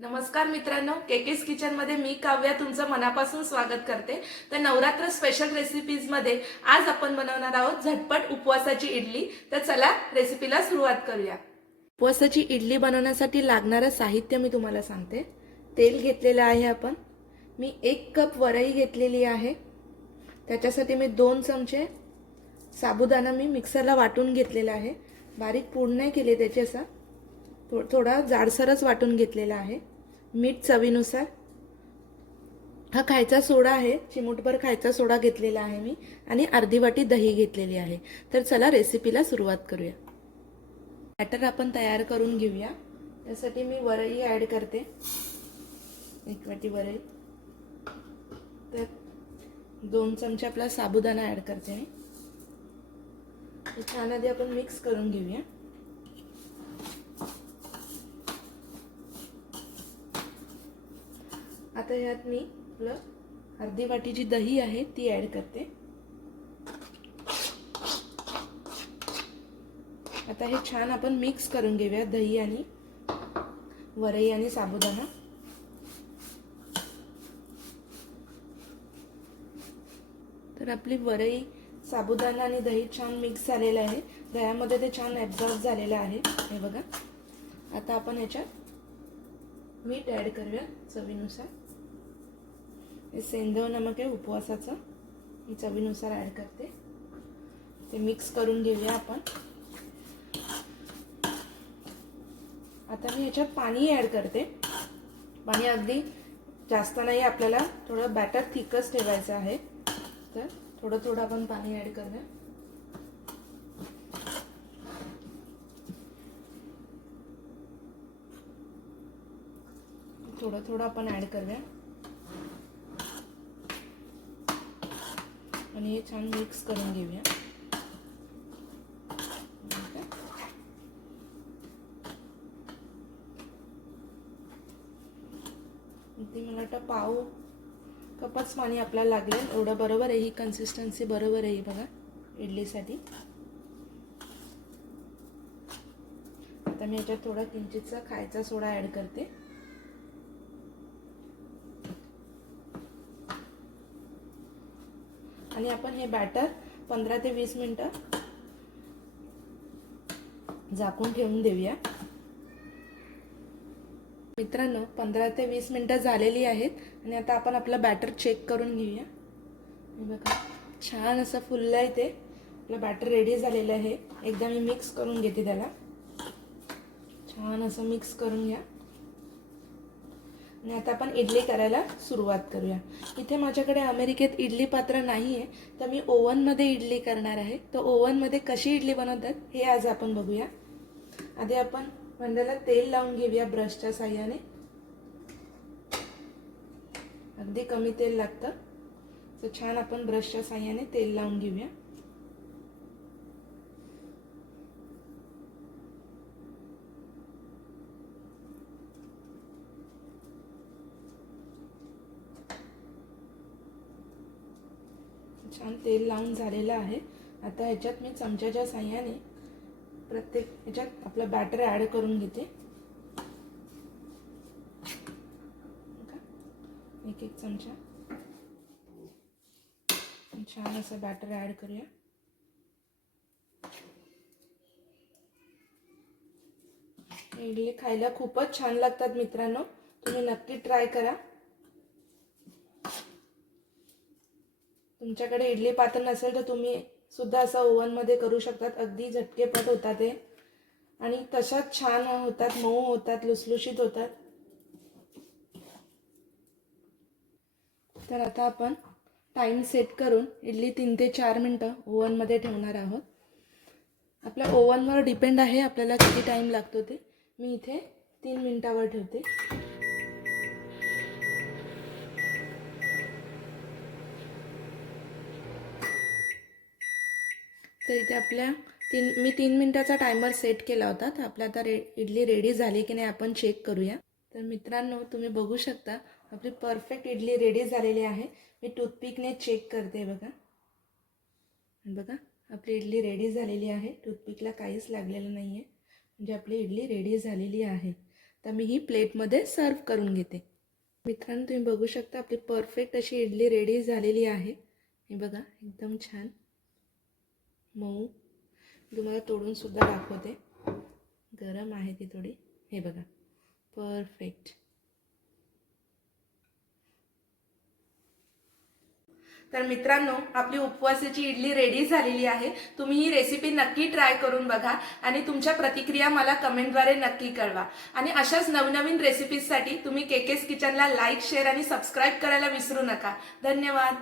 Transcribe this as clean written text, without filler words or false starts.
नमस्कार मित्रांनो, केकेस किचन मध्ये मी काव्या तुमचं मनापासून स्वागत करते। तर नवरात्र स्पेशल रेसिपीज मध्ये आज आपण बनवणार आहोत झटपट उपवासाची इडली। तर चला रेसिपीला सुरुवात करूया। उपवासाची इडली बनवण्यासाठी लागणारे साहित्य मी तुम्हाला सांगते। तेल घेतलेले आहे आपण। मी 1 कप वरई घेतलेली आहे। त्याच्यासाठी मी 2 चमचे साबुदाणा मी मिक्सरला वाटून घेतलेला आहे। बारीक पूड नाही केले त्याचे, असा थोडा जाडसरच वाटून घेतलेला आहे। मीठ चवीनुसार। हा खायचा सोडा आहे, चिमूटभर खायचा सोडा घेतलेला आहे मी, आणि अर्धी वाटी दही घेतलेली आहे। तर चला रेसिपीला सुरुवात करूया। बॅटर आपण तयार करून घेऊया। त्यासाठी मी वरई ॲड करते, 1 वाटी वरई। तर 2 चमचे आपला साबुदाणा ॲड करते मी। हे छान आधी आपण मिक्स करून घेऊया। आता यात मी अर्धी वाटी जी दही आहे ती ॲड करते। आता हे छान आपण मिक्स करून घेऊया, दही आणि वरई आणि साबुदाणा। तर आपली वरई, साबुदाणा आणि दही छान मिक्स झालेलं आहे। दह्यामध्ये ते छान ॲब्झॉर्ब झालेलं आहे, हे बघा। आता आपण याच्यात मीठ ॲड करूया चवीनुसार। हे सेंधव नमक आहे उपवासाचं, मी चवीनुसार ॲड करते। ते मिक्स करून घेऊया आपण। आता मी याच्यात पाणी ॲड करते। पाणी अगदी जास्त नाही, आपल्याला थोडं बॅटर थिकच ठेवायचं आहे। तर थोडं थोडं आपण पाणी ॲड करूया। थोडं थोडं आपण ॲड करूया आणि हे छान मिक्स करून घेऊया। ते मला वाटतं पाव कपच पाणी आपल्याला लागेल, एवढं बरोबर आहे। ही कन्सिस्टन्सी बरोबर आहे बघा इडलीसाठी। आता मी याच्यात थोडा किंचितचा खायचा सोडा ॲड करते। आणि आपण हे बॅटर 15 ते 20 मिनिटं झाकून ठेवून देऊया। मित्रांनो, 15 ते 20 मिनिटं झालेली आहेत आणि आता आपण आपलं बॅटर चेक करून घेऊया। हे बघा, छान असं फुललंय ते। आपलं बॅटर रेडी झालेलं आहे। एकदा मी मिक्स करून घेते त्याला। छान असं मिक्स करून घ्या आणि आता आपण इडली करायला सुरुवात करूया। इथे माझ्याकडे अमेरिकेत इडली पात्र नाही आहे, तर मी ओव्हनमध्ये इडली करणार आहे। तर ओव्हनमध्ये कशी इडली बनवतात हे आज आपण बघूया। आधी आपण भांड्याला तेल लावून घेऊया ब्रशच्या साहाय्याने। अगदी कमी तेल लागतं, तर छान आपण ब्रशच्या साहाय्याने तेल लावून घेऊया। छान तेल लावून झालेलं आहे। आता ह्याच्यात मी चमच्याच्या साहाय्याने प्रत्येक ह्याच्यात आपलं बॅटर ॲड करून घेते। एक एक चमचा छान असं बॅटर ॲड करूया। इडली खायला खूपच छान लागतात मित्रांनो, तुम्ही नक्की ट्राय करा। तुमच्याकडे इडली पात्र नसेल तर तुम्ही सुद्धा असं ओव्हनमध्ये करू शकतात। अगदी झटकेपट होतात ते आणि तशाच छान होतात, मऊ होतात, लुसलुशीत होतात। तर आता आपण टाइम सेट करून इडली 3 ते 4 मिनिटं ओव्हनमध्ये ठेवणार आहोत। आपल्या ओव्हनवर डिपेंड आहे आपल्याला किती टाइम लागतो ते। मी इथे 3 मिनिटावर ठेवते। तर इथे आपल्या मी 3 मिनिटाचा टायमर सेट केला होता। तर आपल्या आता इडली रेडी झाली की नाही आपण चेक करूया। तर मित्रांनो, तुम्ही बघू शकता आपली परफेक्ट इडली रेडी झालेली आहे। मी टूथपिकने चेक करते बघा। बघा, आपली इडली रेडी झालेली आहे। टूथपिकला काहीच लागलेलं नाही आहे, म्हणजे आपली इडली रेडी झालेली आहे। तर मी ही प्लेटमध्ये सर्व करून घेते. मित्रांनो, तुम्ही बघू शकता आपली परफेक्ट अशी इडली रेडी झालेली आहे. हे बघा, एकदम छान मऊ. तुम्हाला तोडून सुद्धा दाखवते. गरम आहे ती थोडी. हे बघा, परफेक्ट. तर मित्रांनो, आपली उपवासाची इडली रेडी झालेली आहे. तुम्ही ही रेसिपी नक्की ट्राय करून बघा आणि तुमच्या प्रतिक्रिया मला कमेंटद्वारे नक्की कळवा. आणि अशाच नवनवीन रेसिपीजसाठी तुम्ही केकेस किचनला लाईक, शेअर आणि सबस्क्राईब करायला विसरू नका. धन्यवाद.